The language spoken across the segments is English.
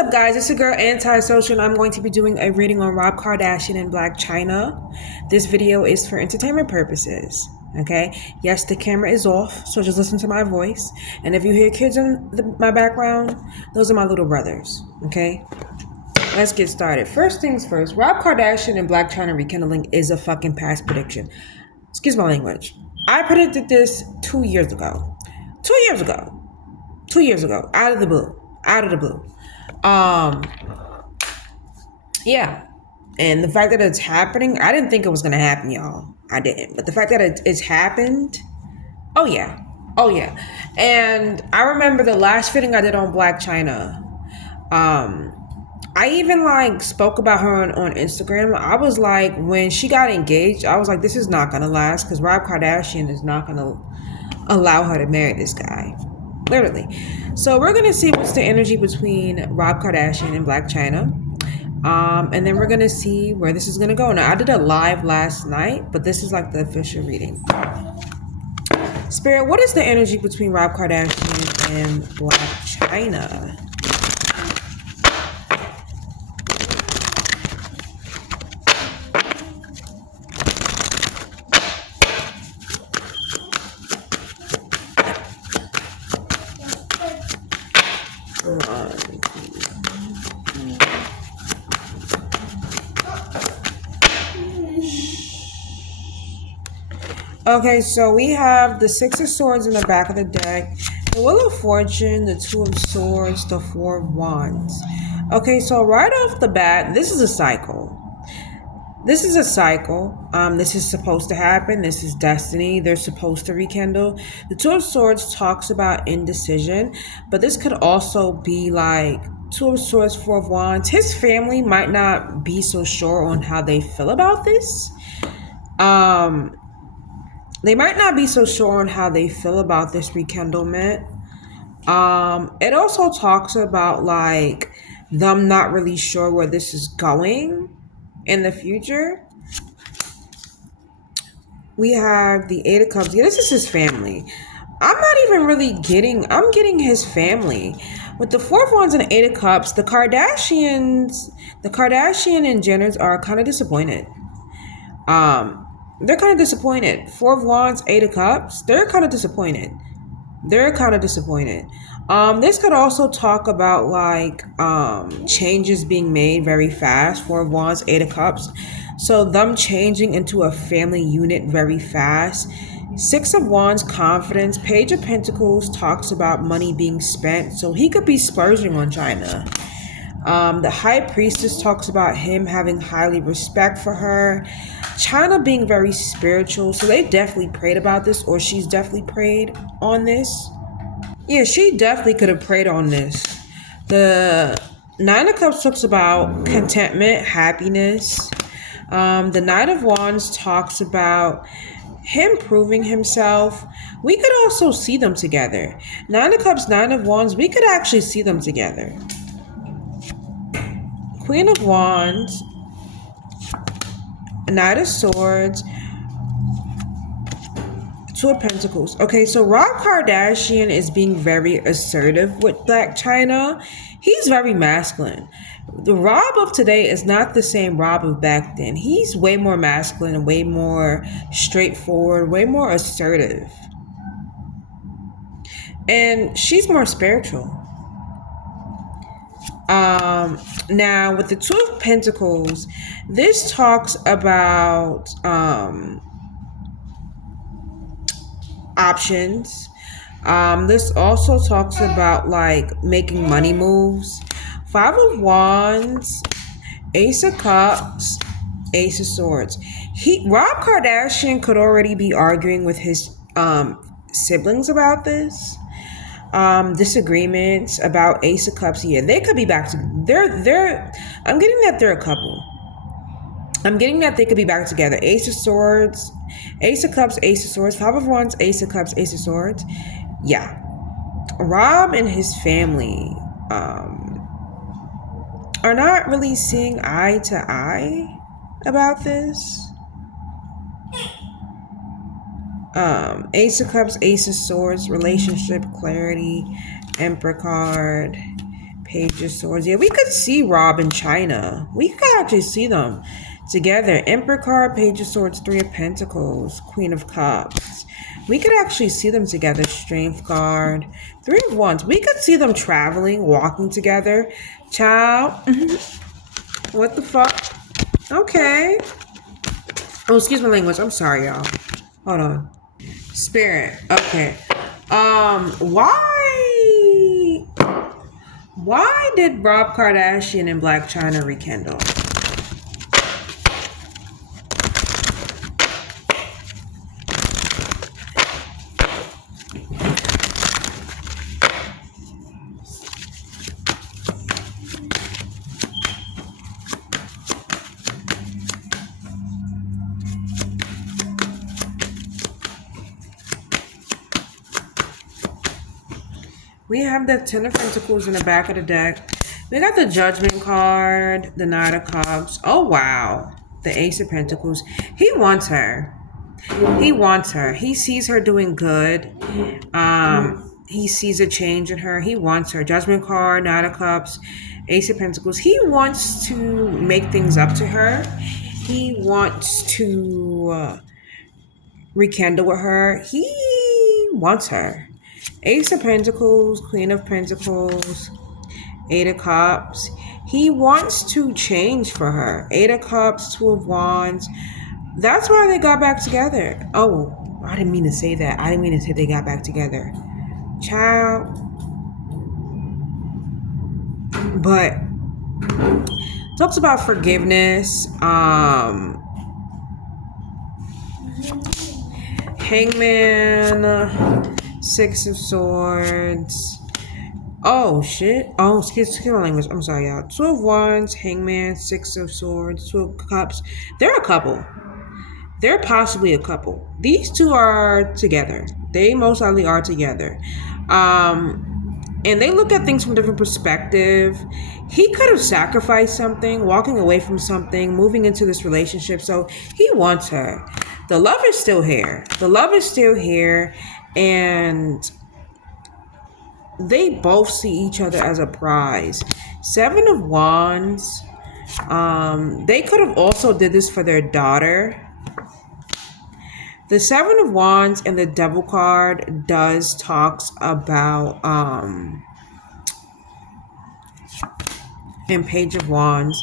up, guys? It's your girl Antisocial, and I'm going to be doing a reading on Rob Kardashian and Blac Chyna. This video is for entertainment purposes. Okay? Yes, the camera is off, so just listen to my voice. And if you hear kids in my background, those are my little brothers. Okay? Let's get started. First things first, Rob Kardashian and Blac Chyna rekindling is a fucking past prediction. Excuse my language. I predicted this 2 years ago. 2 years ago. 2 years ago. Out of the blue. Out of the blue. Yeah. And the fact that it's happening, I didn't think it was going to happen, y'all. I didn't. But the fact that it's happened, oh yeah. Oh yeah. And I remember the last fitting I did on Blac Chyna. I even spoke about her on Instagram. I was like, when she got engaged, I was like, this is not going to last because Rob Kardashian is not going to allow her to marry this guy. Literally. So we're going to see what's the energy between Rob Kardashian and Blac Chyna. And then we're going to see where this is going to go. Now, I did a live last night, but this is like the official reading. Spirit, what is the energy between Rob Kardashian and Blac Chyna? Okay, so we have the Six of Swords in the back of the deck, the Wheel of Fortune, the Two of Swords, the Four of Wands. Okay, so right off the bat, this is a cycle. This is a cycle. This is supposed to happen. This is destiny. They're supposed to rekindle. The Two of Swords talks about indecision, but this could also be like Two of Swords, Four of Wands. His family might not be so sure on how they feel about this. They might not be so sure on how they feel about this rekindlement. It also talks about them not really sure where this is going in the future. We have the Eight of Cups. Yeah, this is his family. I'm not even really I'm getting his family. With the Four of Wands and the Eight of Cups, the Kardashian and Jenners are kind of disappointed. They're kind of disappointed. Four of Wands, Eight of Cups. They're kind of disappointed. This could also talk about changes being made very fast. Four of Wands, Eight of Cups. So them changing into a family unit very fast. Six of Wands, confidence. Page of Pentacles talks about money being spent. So he could be splurging on Chyna. The High Priestess talks about him having highly respect for her. Chyna being very spiritual, so they definitely prayed about this, or she's definitely prayed on this. Yeah, she definitely could have prayed on this. The Nine of Cups talks about contentment, happiness. The Knight of Wands talks about him proving himself. We could also see them together. Nine of Cups, Nine of Wands, we could actually see them together. Queen of Wands, Knight of Swords, Two of Pentacles. Okay, so Rob Kardashian is being very assertive with Blac Chyna. He's very masculine. The Rob of today is not the same Rob of back then. He's way more masculine and way more straightforward, way more assertive. And she's more spiritual. Now with the Two of Pentacles, this talks about options. This also talks about making money moves. Five of Wands, Ace of Cups, Ace of Swords. Rob Kardashian could already be arguing with his siblings about this. Disagreements about Ace of Cups. Yeah, they could be back to I'm getting that they're a couple. I'm getting that they could be back together. Ace of Swords, Ace of Cups, Ace of Swords, Five of Wands, Ace of Cups, Ace of Swords. Yeah. Rob and his family are not really seeing eye to eye about this. Ace of Cups, Ace of Swords, relationship clarity, Emperor card, Page of Swords. Yeah, we could see Rob and Chyna. We could actually see them together. Emperor card, Page of Swords, Three of Pentacles, Queen of Cups. We could actually see them together. Strength card, Three of Wands. We could see them traveling, walking together. Child. What the fuck? Okay. Oh, excuse my language. I'm sorry, y'all. Hold on. Spirit. Okay. Why did Rob Kardashian and Blac Chyna rekindle? We have the Ten of Pentacles in the back of the deck. We got the Judgment card, the Knight of Cups. Oh, wow. The Ace of Pentacles. He wants her. He wants her. He sees her doing good. He sees a change in her. He wants her. Judgment card, Knight of Cups, Ace of Pentacles. He wants to make things up to her. He wants to rekindle with her. He wants her. Ace of Pentacles, Queen of Pentacles, Eight of Cups. He wants to change for her. Eight of Cups, Two of Wands. That's why they got back together. Oh, I didn't mean to say that. I didn't mean to say they got back together. Child. But talks about forgiveness. Hangman. Six of Swords. Oh, shit. Oh, excuse my language. I'm sorry, y'all. Two of Wands, Hangman, Six of Swords, Two of Cups. They're a couple. They're possibly a couple. These two are together. They most likely are together. And they look at things from a different perspective. He could have sacrificed something, walking away from something, moving into this relationship. So he wants her. The love is still here. The love is still here. And they both see each other as a prize. Seven of Wands. They could have also did this for their daughter. The Seven of Wands and the Devil card talks about and Page of Wands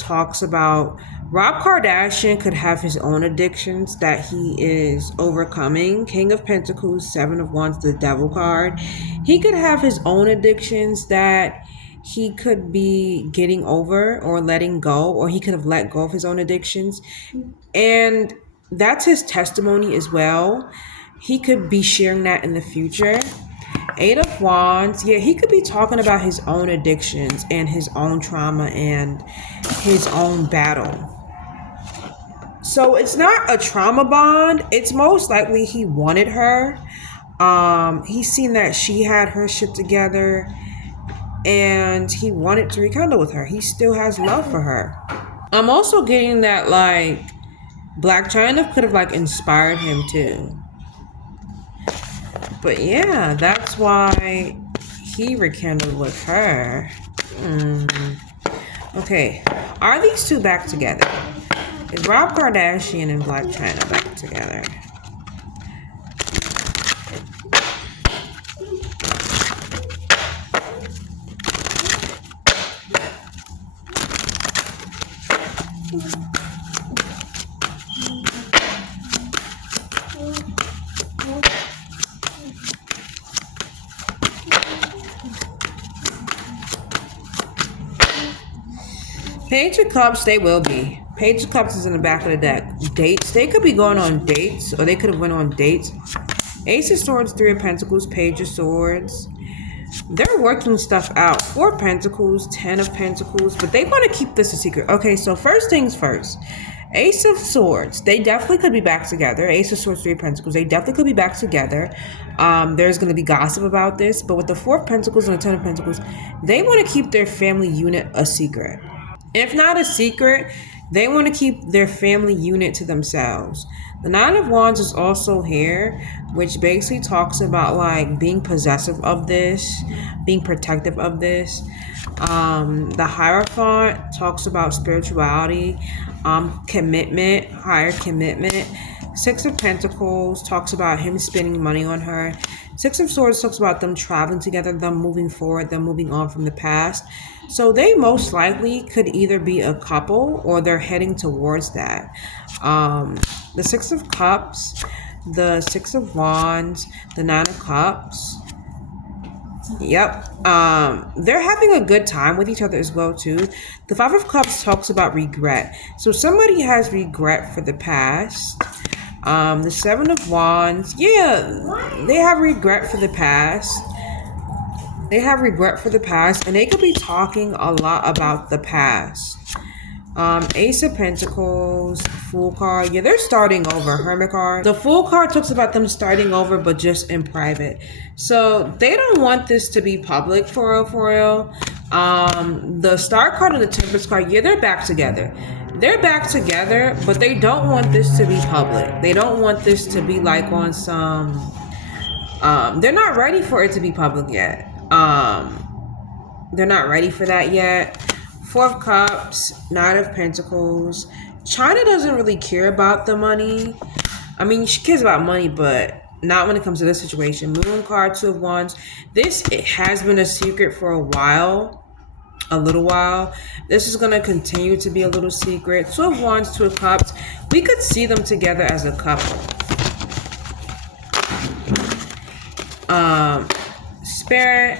talks about Rob Kardashian could have his own addictions that he is overcoming. King of Pentacles, Seven of Wands, the Devil card. He could have his own addictions that he could be getting over or letting go, or he could have let go of his own addictions. And that's his testimony as well. He could be sharing that in the future. Eight of Wands. Yeah, he could be talking about his own addictions and his own trauma and his own battle. So it's not a trauma bond. It's most likely he wanted her. He's seen that she had her shit together and he wanted to rekindle with her. He still has love for her. I'm also getting that like Blac Chyna could have like inspired him too. But yeah, that's why he rekindled with her. Okay, are these two back together? Is Rob Kardashian and Blac Chyna back together? Page of Cups, they will be. Page of Cups is in the back of the deck. Dates, they could be going on dates, or they could have went on dates. Ace of Swords, Three of Pentacles, Page of Swords. They're working stuff out. Four of Pentacles, Ten of Pentacles, but they want to keep this a secret. Okay, so first things first. Ace of Swords, they definitely could be back together. Ace of Swords, Three of Pentacles, they definitely could be back together. There's going to be gossip about this, but with the Four of Pentacles and the Ten of Pentacles, they want to keep their family unit a secret. If not a secret, They want to keep their family unit to themselves. The Nine of Wands is also here, which basically talks about like being possessive of this, being protective of this. The Hierophant talks about spirituality, commitment, higher commitment. Six of Pentacles talks about him spending money on her. Six of Swords talks about them traveling together, them moving forward, them moving on from the past. So they most likely could either be a couple or they're heading towards that. The Six of Cups, the Six of Wands, the Nine of Cups. Yep. They're having a good time with each other as well too. The Five of Cups talks about regret. So somebody has regret for the past. The Seven of Wands, yeah, they have regret for the past. They have regret for the past, and they could be talking a lot about the past. Ace of Pentacles, Fool card. Yeah, they're starting over. Hermit card. The Fool card talks about them starting over, but just in private. So they don't want this to be public for real, for real. The Star card and the Temperance card, yeah, they're back together. They're back together, but they don't want this to be public. They don't want this to be like on some... they're not ready for it to be public yet. They're not ready for that yet. Four of Cups, Nine of Pentacles. Chyna doesn't really care about the money. I mean, she cares about money, but not when it comes to this situation. Moon card, Two of Wands. It has been a secret for a while. A little while. This is going to continue to be a little secret. Two of Wands, Two of Cups. We could see them together as a couple. Spirit.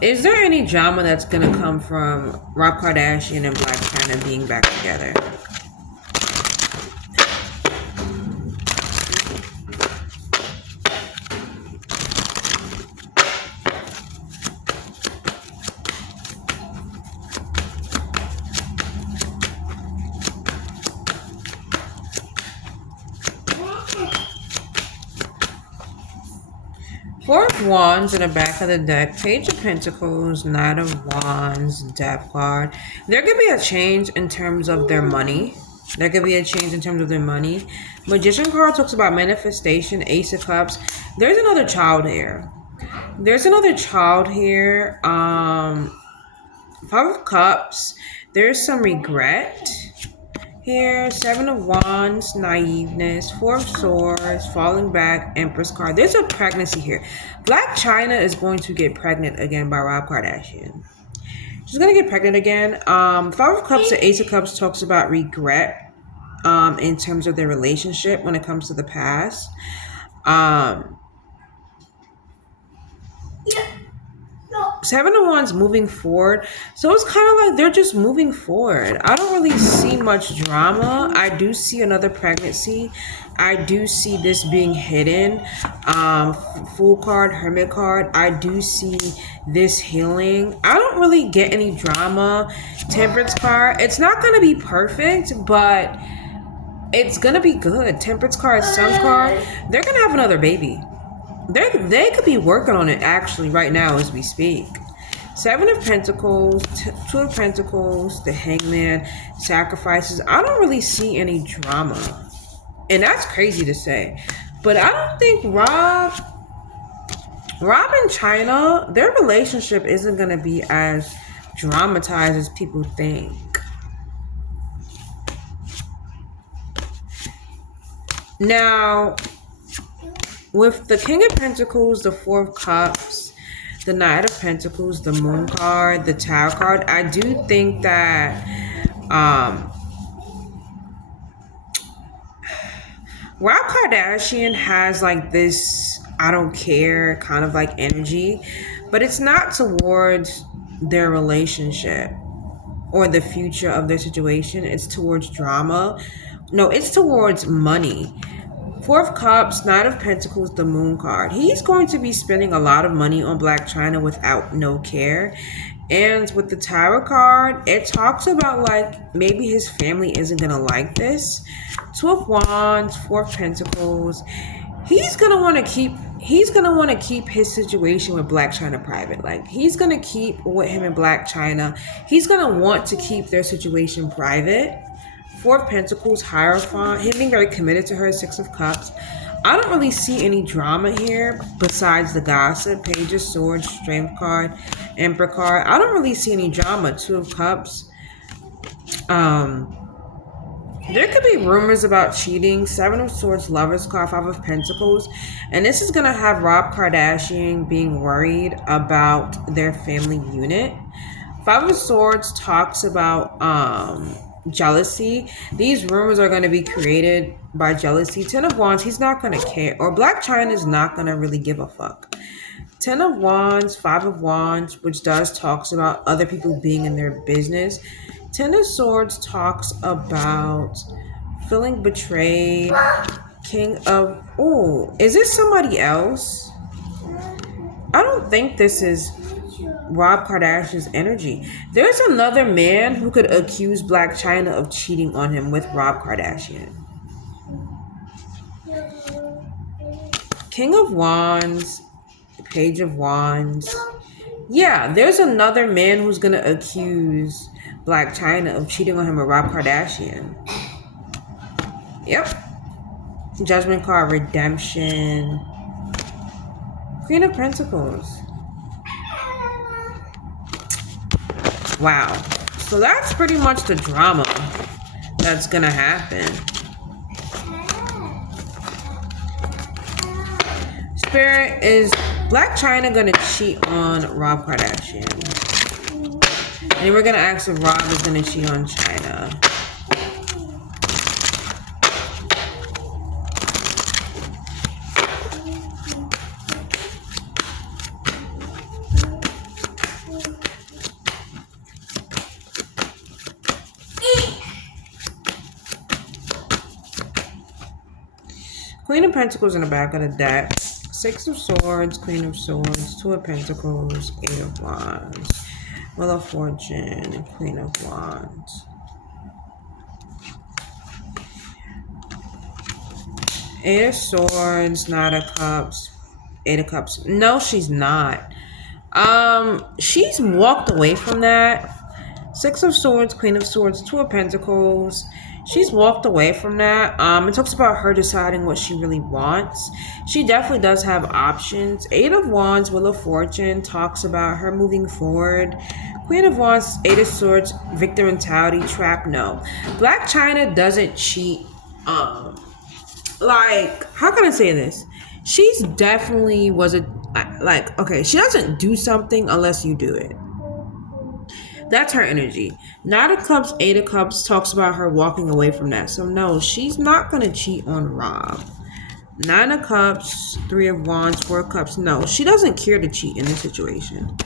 Is there any drama that's gonna come from Rob Kardashian and Blac Chyna being back together? Four of Wands in the back of the deck, Page of Pentacles, Knight of Wands, Death card. There could be a change in terms of their money. There could be a change in terms of their money. Magician card talks about manifestation, Ace of Cups. There's another child here. There's another child here. Five of Cups. There's some regret here. Seven of Wands, naiveness. Four of Swords, falling back, Empress card. There's a pregnancy here. Blac Chyna is going to get pregnant again by Rob Kardashian. She's going to get pregnant again. Five of Cups to Ace of Cups talks about regret in terms of their relationship when it comes to the past. Seven of Wands moving forward. So it's kind of like they're just moving forward. I don't really see much drama. I do see another pregnancy. I do see this being hidden. Fool card, Hermit card. I do see this healing. I don't really get any drama. Temperance card. It's not going to be perfect, but it's going to be good. Temperance card, Sun card. They're going to have another baby. They could be working on it actually right now as we speak. Seven of Pentacles, Two of Pentacles, the Hangman, sacrifices. I don't really see any drama. And that's crazy to say. But I don't think Rob and Chyna, their relationship isn't going to be as dramatized as people think. Now, with the King of Pentacles, the Four of Cups, the Knight of Pentacles, the Moon card, the Tower card, I do think that Rob Kardashian has like this I don't care kind of like energy, but it's not towards their relationship or the future of their situation. It's towards drama. No, it's towards money. Four of Cups, Knight of Pentacles, the Moon card. He's going to be spending a lot of money on Blac Chyna without no care. And with the Tower card, it talks about like maybe his family isn't going to like this. Two of Wands, Four of Pentacles. He's going to want to keep he's gonna want to keep his situation with Blac Chyna private. Like, he's gonna keep with him and Blac Chyna. He's gonna want to keep their situation private. Four of Pentacles, Hierophant, him being very committed to her, Six of Cups. I don't really see any drama here besides the gossip. Page of Swords, Strength card, Emperor card. I don't really see any drama. Two of Cups. There could be rumors about cheating. Seven of Swords, Lovers card, Five of Pentacles. And this is going to have Rob Kardashian being worried about their family unit. Five of Swords talks about jealousy. These rumors are going to be created by jealousy. Ten of Wands, he's not going to care. Or Blac Chyna is not going to really give a fuck. Ten of Wands, Five of Wands, which does talks about other people being in their business. Ten of Swords talks about feeling betrayed. King of... Oh, is this somebody else? I don't think this is Rob Kardashian's energy. There's another man who could accuse Blac Chyna of cheating on him with Rob Kardashian. King of Wands, Page of Wands. Yeah, there's another man who's going to accuse Blac Chyna of cheating on him with Rob Kardashian. Yep. Judgment card, Redemption. Queen of Pentacles. Wow. So that's pretty much the drama that's going to happen. Spirit, is Blac Chyna going to cheat on Rob Kardashian? And we're going to ask if Rob is going to cheat on Chyna. Queen of Pentacles in the back of the deck. Six of Swords, Queen of Swords, Two of Pentacles, Eight of Wands, Wheel of Fortune, and Queen of Wands. Eight of Swords, Nine of Cups, Eight of Cups. No, she's not. She's walked away from that. Six of Swords, Queen of Swords, Two of Pentacles. She's walked away from that. It talks about her deciding what she really wants. She definitely does have options. Eight of Wands, Wheel of Fortune, talks about her moving forward. Queen of Wands, Eight of Swords, victim mentality, trap, no. Blac Chyna doesn't cheat. Like, how can I say this? She's definitely okay, she doesn't do something unless you do it. That's her energy. Nine of Cups, Eight of Cups talks about her walking away from that. So no, she's not going to cheat on Rob. Nine of Cups, Three of Wands, Four of Cups. No, she doesn't care to cheat in this situation.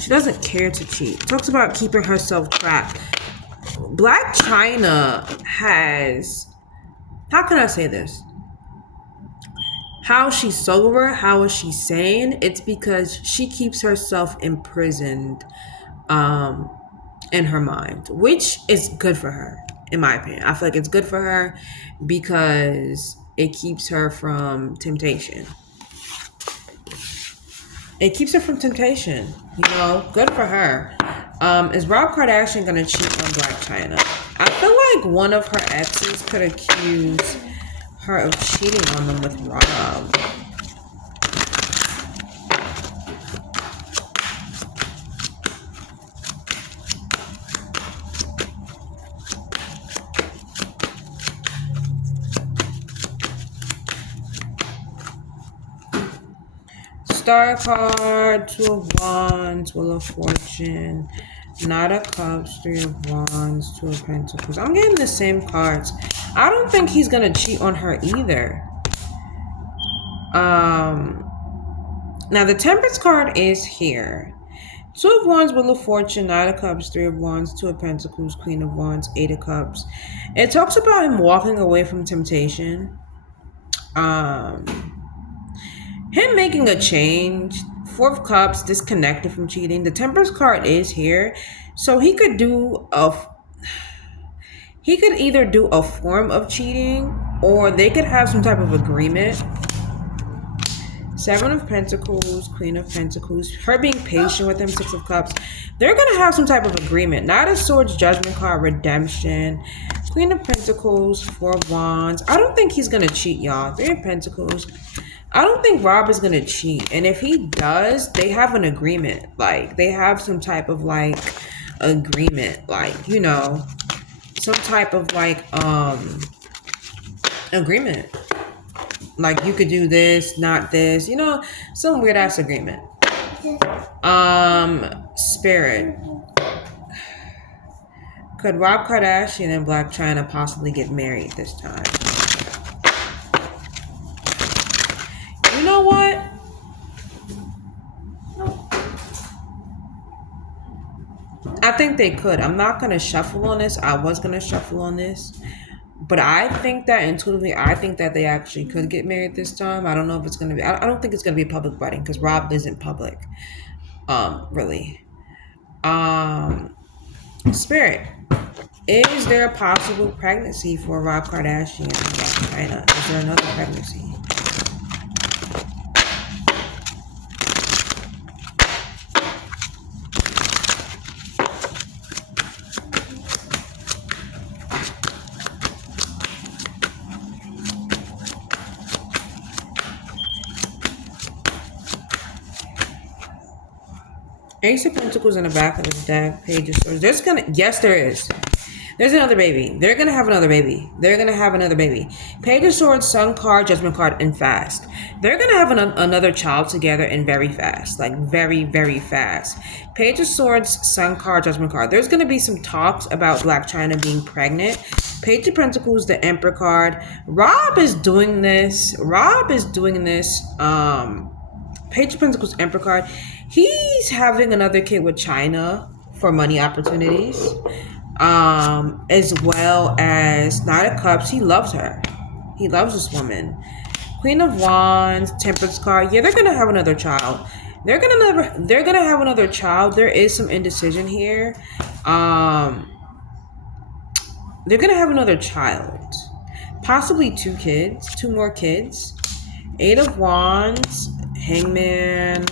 She doesn't care to cheat. Talks about keeping herself trapped. Blac Chyna has... How can I say this? How she's sober, how is she sane? It's because she keeps herself imprisoned in her mind, which is good for her, in my opinion. I feel like it's good for her because it keeps her from temptation. It keeps her from temptation, you know, good for her. Is Rob Kardashian gonna cheat on Blac Chyna? I feel like one of her exes could accuse her of cheating on them with Rob. Star card, Two of Wands, Wheel of Fortune, Knight of Cups, Three of Wands, Two of Pentacles. I'm getting the same cards. I don't think he's gonna cheat on her either. Now the Temperance card is here. Two of Wands, Wheel of Fortune, Knight of Cups, Three of Wands, Two of Pentacles, Queen of Wands, Eight of Cups. It talks about him walking away from temptation. Him making a change. Four of Cups, disconnected from cheating. The Temperance card is here. So he could either do a form of cheating, or they could have some type of agreement. Seven of Pentacles, Queen of Pentacles. Her being patient with him, Six of Cups. They're going to have some type of agreement. Knight of Swords, Judgment card, Redemption. Queen of Pentacles, Four of Wands. I don't think he's going to cheat, y'all. Three of Pentacles. I don't think Rob is going to cheat. And if he does, they have an agreement. Like, they have some type of, like, agreement. Like, you know, some type of, like, agreement. Like, you could do this, not this. You know, some weird-ass agreement. Spirit. Could Rob Kardashian and Blac Chyna possibly get married this time? You know what? I think they could. I'm not going to shuffle on this. I was going to shuffle on this. But I think that intuitively, I think that they actually could get married this time. I don't know if it's going to be... I don't think it's going to be a public wedding because Rob isn't public. Really. Spirit. Is there a possible pregnancy for Rob Kardashian and Blac Chyna? Is there another pregnancy? Ace of Pentacles in the back of the deck. Page of Swords. There's gonna... Yes, there is. There's another baby. They're gonna have another baby. They're gonna have another baby. Page of Swords, Sun card, Judgment card, and fast. They're gonna have another child together and very fast. Like, very, very fast. Page of Swords, Sun card, Judgment card. There's gonna be some talks about Blac Chyna being pregnant. Page of Pentacles, the Emperor card. Rob is doing this. Page of Pentacles, Emperor card. He's having another kid with Chyna for money opportunities. As well as Knight of Cups. He loves her. He loves this woman. Queen of Wands, Temperance card. Yeah, they're gonna have another child. They're gonna have another child. There is some indecision here. They're gonna have another child. Possibly two more kids. Eight of Wands, Hangman.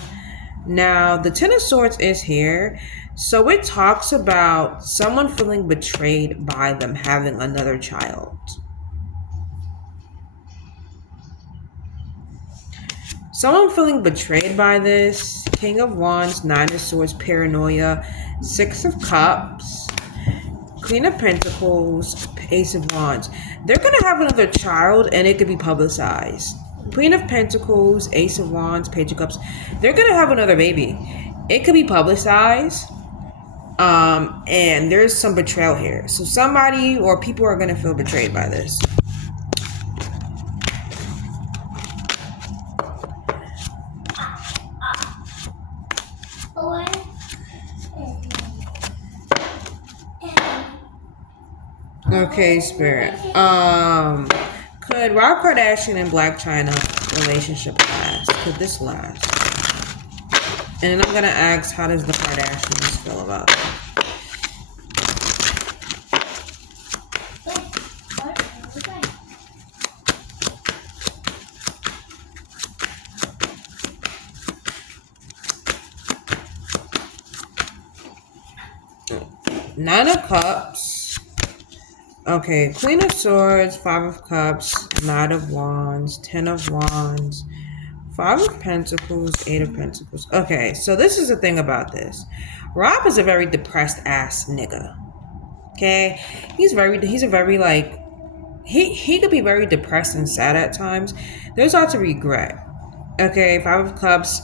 Now, the Ten of Swords is here. So it talks about someone feeling betrayed by them having another child. Someone feeling betrayed by this. King of Wands, Nine of Swords, Paranoia, Six of Cups, Queen of Pentacles, Ace of Wands. They're going to have another child and it could be publicized. Queen of Pentacles, Ace of Wands, Page of Cups. They're going to have another baby. It could be publicized. And there's some betrayal here. So somebody or people are going to feel betrayed by this. Okay, Spirit. Could Rob Kardashian and Blac Chyna relationship last? Could this last? And then I'm going to ask, how does the Kardashians feel about it? Nine of Cups. Okay, Queen of Swords, Five of Cups, Knight of Wands, Ten of Wands, Five of Pentacles, Eight of Pentacles. Okay, so this is the thing about this. Rob is a very depressed ass nigga. Okay? He could be very depressed and sad at times. There's lots of regret. Okay, Five of Cups,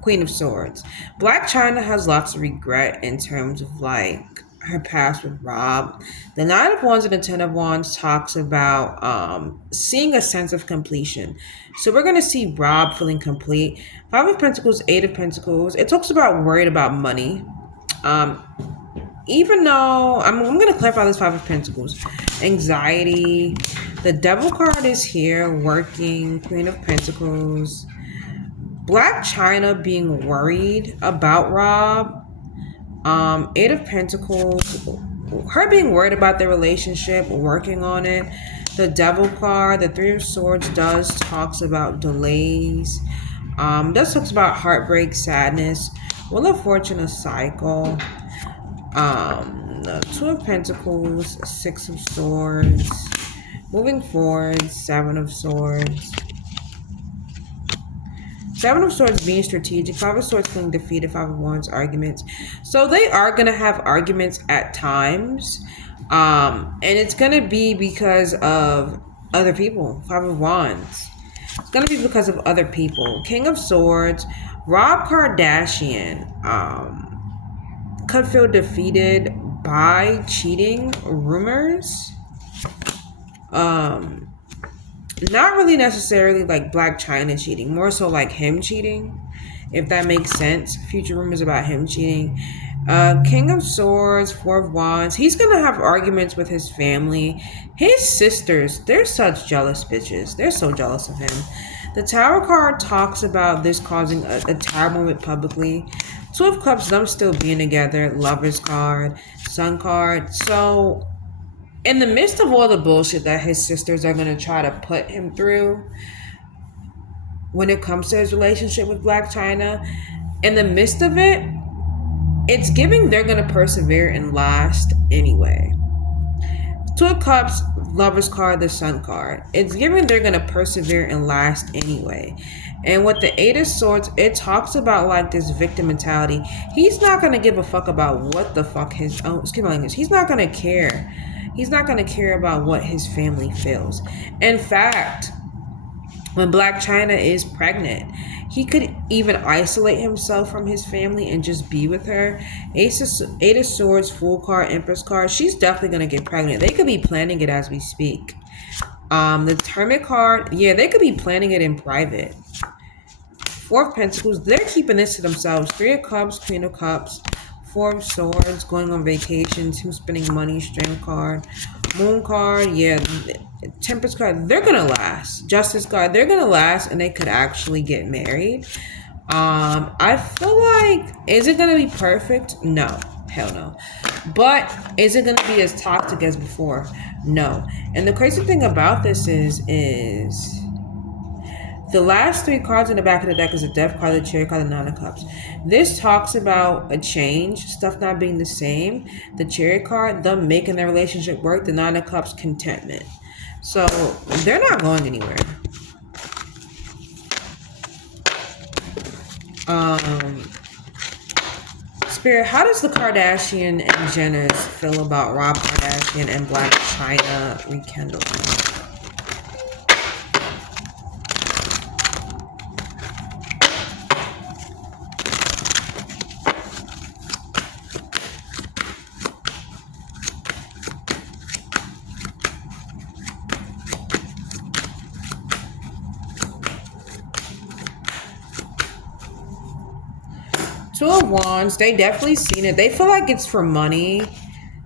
Queen of Swords. Blac Chyna has lots of regret in terms of like her past with Rob. The Nine of Wands and the Ten of Wands talks about seeing a sense of completion. So we're going to see Rob feeling complete. Five of Pentacles, Eight of Pentacles. It talks about worried about money. Even though, I'm going to clarify this Five of Pentacles. Anxiety. The Devil card is here, working. Queen of Pentacles. Blac Chyna being worried about Rob. Eight of Pentacles. Her being worried about their relationship, working on it. The Devil card, the Three of Swords does talks about delays. Does talks about heartbreak, sadness. Wheel of Fortune, a cycle. The Two of Pentacles, Six of Swords. Moving forward, Seven of Swords. Seven of Swords being strategic. Five of Swords feeling defeated. Five of Wands arguments. So they are going to have arguments at times. And it's going to be because of other people. Five of Wands. It's going to be because of other people. King of Swords. Rob Kardashian could feel defeated by cheating rumors. Not really necessarily like Blac Chyna cheating, more so like him cheating, if that makes sense. Future rumors about him cheating. King of Swords, Four of Wands. He's gonna have arguments with his family. His sisters, they're such jealous bitches. They're so jealous of him. The Tower card talks about this causing a tower moment publicly. Two of Cups, them still being together. Lovers card, Sun card. So in the midst of all the bullshit that his sisters are going to try to put him through when it comes to his relationship with Blac Chyna, in the midst of it, it's giving they're going to persevere and last anyway. Two of Cups, Lovers card, the Sun card. It's giving they're going to persevere and last anyway. And with the Eight of Swords, it talks about like this victim mentality. He's not going to give a fuck about what the fuck his... Oh, excuse my language. He's not going to care. He's not going to care about what his family feels. In fact, when Blac Chyna is pregnant, he could even isolate himself from his family and just be with her. Eight of Swords, Fool card, Empress card. She's definitely going to get pregnant. They could be planning it as we speak. The Hermit card, yeah, they could be planning it in private. Four of Pentacles, they're keeping this to themselves. Three of Cups, Queen of Cups. Four of Swords, going on vacations, him spending money, Strength card. Moon card, yeah. Temperance card, they're gonna last. Justice card, they're gonna last and they could actually get married. I feel like, is it gonna be perfect? No. Hell no. But is it gonna be as toxic as before? No. And the crazy thing about this is the last three cards in the back of the deck is the Death card, the Chariot card, the Nine of Cups. This talks about a change, stuff not being the same. The Chariot card, them making their relationship work. The Nine of Cups, contentment. So they're not going anywhere. Spirit, how does the Kardashian and Jenners feel about Rob Kardashian and Blac Chyna rekindling? Two of Wands, they definitely seen it. They feel like it's for money.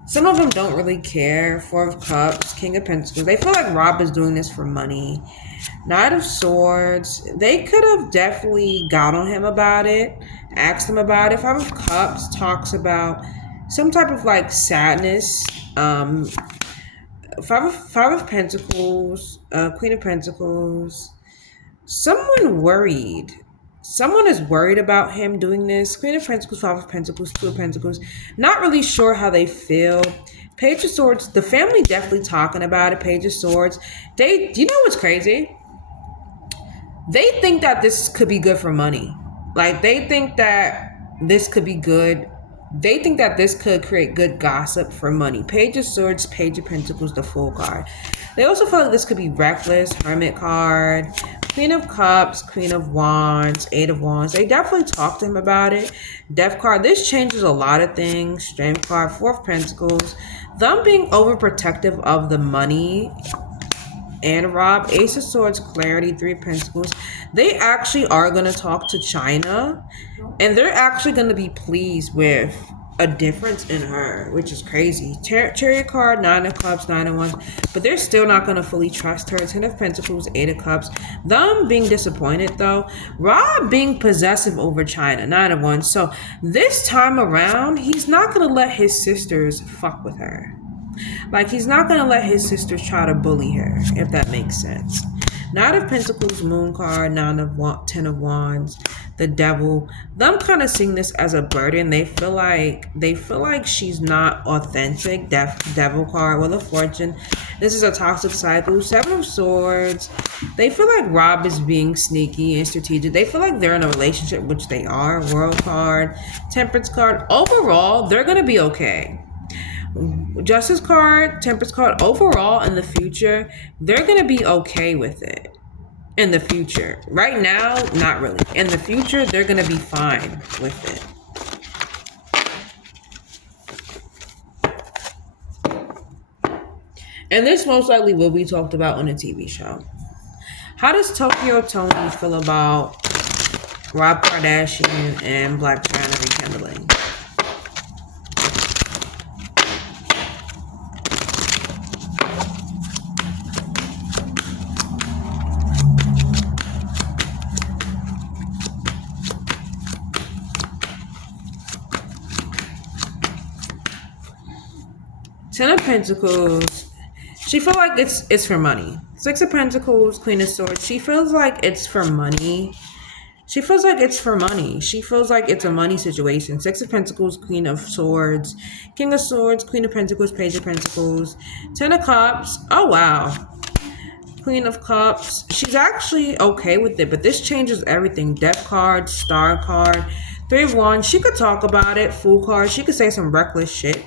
Some of them don't really care. Four of Cups, King of Pentacles. They feel like Rob is doing this for money. Knight of Swords, they could have definitely got on him about it, asked him about it. Five of Cups talks about some type of like sadness. Five of Pentacles, Queen of Pentacles. Someone worried. Someone is worried about him doing this. Queen of Pentacles, Five of Pentacles, Two of Pentacles. Not really sure how they feel. Page of Swords, the family definitely talking about it. Page of Swords. You know what's crazy? They think that this could be good for money. Like, they think that this could be good. They think that this could create good gossip for money. Page of Swords, Page of Pentacles, the Fool card. They also feel like this could be reckless. Hermit card. Queen of Cups, Queen of Wands, Eight of Wands. They definitely talked to him about it. Death card. This changes a lot of things. Strength card, Four of Pentacles. Them being overprotective of the money. And Rob, Ace of Swords, Clarity, Three of Pentacles. They actually are going to talk to Chyna. And they're actually going to be pleased with a difference in her, which is crazy. Chariot card, Nine of Cups, Nine of Wands, but they're still not going to fully trust her. Ten of Pentacles, Eight of Cups. Them being disappointed though. Rob being possessive over Chyna, Nine of Wands. So this time around, he's not going to let his sisters fuck with her. Like, he's not gonna let his sisters try to bully her, if that makes sense. Knight of Pentacles, Moon card, Ten of Wands, the Devil. Them kind of seeing this as a burden. They feel like she's not authentic. Devil card, Wheel of Fortune. This is a toxic cycle. Seven of Swords. They feel like Rob is being sneaky and strategic. They feel like they're in a relationship, which they are. World card, Temperance card. Overall, they're gonna be okay. Justice card, Temperance card, overall in the future, they're going to be okay with it. In the future. Right now, not really. In the future, they're going to be fine with it. And this most likely will be talked about on a TV show. How does Tokyo Tony feel about Rob Kardashian and Blac Chyna rekindling? Ten of Pentacles. She feels like it's for money. Six of Pentacles, Queen of Swords. She feels like it's for money. She feels like it's for money. She feels like it's a money situation. Six of Pentacles, Queen of Swords, King of Swords, Queen of Pentacles, Page of Pentacles, Ten of Cups. Oh, wow. Queen of Cups. She's actually okay with it, but this changes everything. Death card, Star card, Three of Wands. She could talk about it. Fool card. She could say some reckless shit.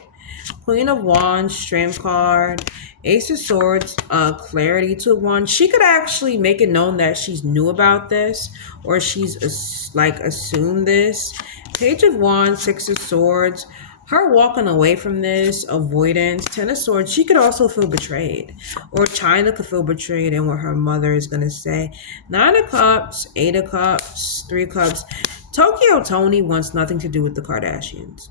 Queen of Wands, Strength card, Ace of Swords, Clarity, Two of Wands. She could actually make it known that she's knew about this, or she's assumed this. Page of Wands, Six of Swords. Her walking away from this, avoidance, Ten of Swords. She could also feel betrayed, or Chyna could feel betrayed, and what her mother is gonna say. Nine of Cups, Eight of Cups, Three of Cups. Tokyo Tony wants nothing to do with the Kardashians.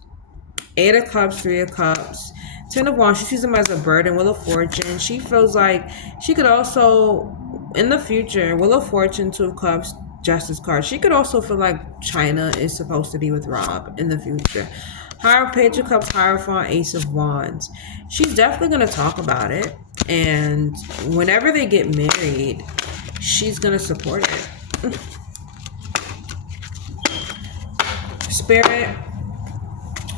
Eight of Cups, Three of Cups, Ten of Wands. She sees them as a burden. Wheel of Fortune. She feels like she could also, in the future, Wheel of Fortune, Two of Cups, Justice card. She could also feel like Chyna is supposed to be with Rob in the future. Page of Cups, Hierophant, Ace of Wands. She's definitely going to talk about it. And whenever they get married, she's going to support it. Spirit.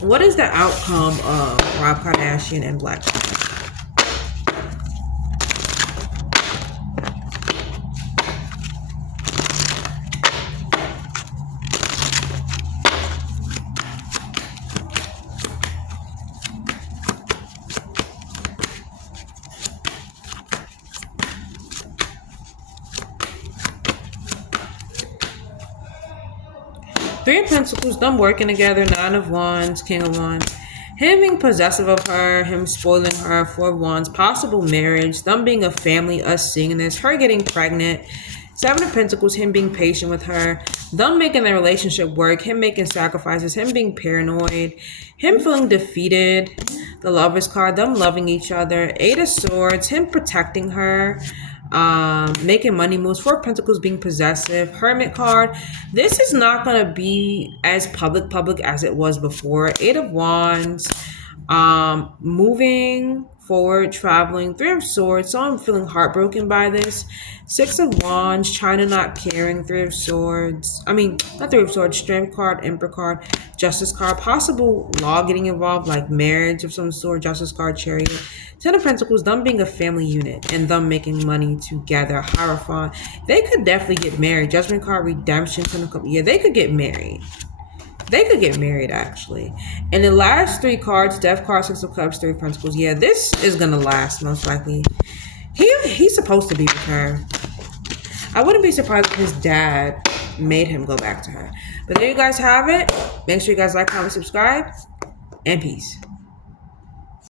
What is the outcome of Rob Kardashian and Blac? Three of Pentacles, them working together. Nine of Wands, King of Wands. Him being possessive of her, him spoiling her. Four of Wands, possible marriage. Them being a family, us seeing this. Her getting pregnant. Seven of Pentacles, him being patient with her. Them making their relationship work. Him making sacrifices. Him being paranoid. Him feeling defeated. The Lovers card, them loving each other. Eight of Swords, him protecting her. Making money moves. Four of Pentacles being possessive. Hermit card. This is not going to be as public as it was before. Eight of Wands. Moving forward, traveling. Three of Swords. So I'm feeling heartbroken by this. Six of Wands. Chyna not caring. Three of Swords. Not Three of Swords. Strength card. Emperor card. Justice card. Possible law getting involved, like marriage of some sort. Justice card. Chariot. Ten of Pentacles, them being a family unit and them making money together. Hierophant. They could definitely get married. Judgment card, Redemption, Ten of Cups. Yeah, they could get married. They could get married, actually. And the last three cards, Death card, Six of Cups, Three of Pentacles. Yeah, this is going to last, most likely. He's supposed to be with her. I wouldn't be surprised if his dad made him go back to her. But there you guys have it. Make sure you guys like, comment, subscribe, and peace.